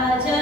맞아.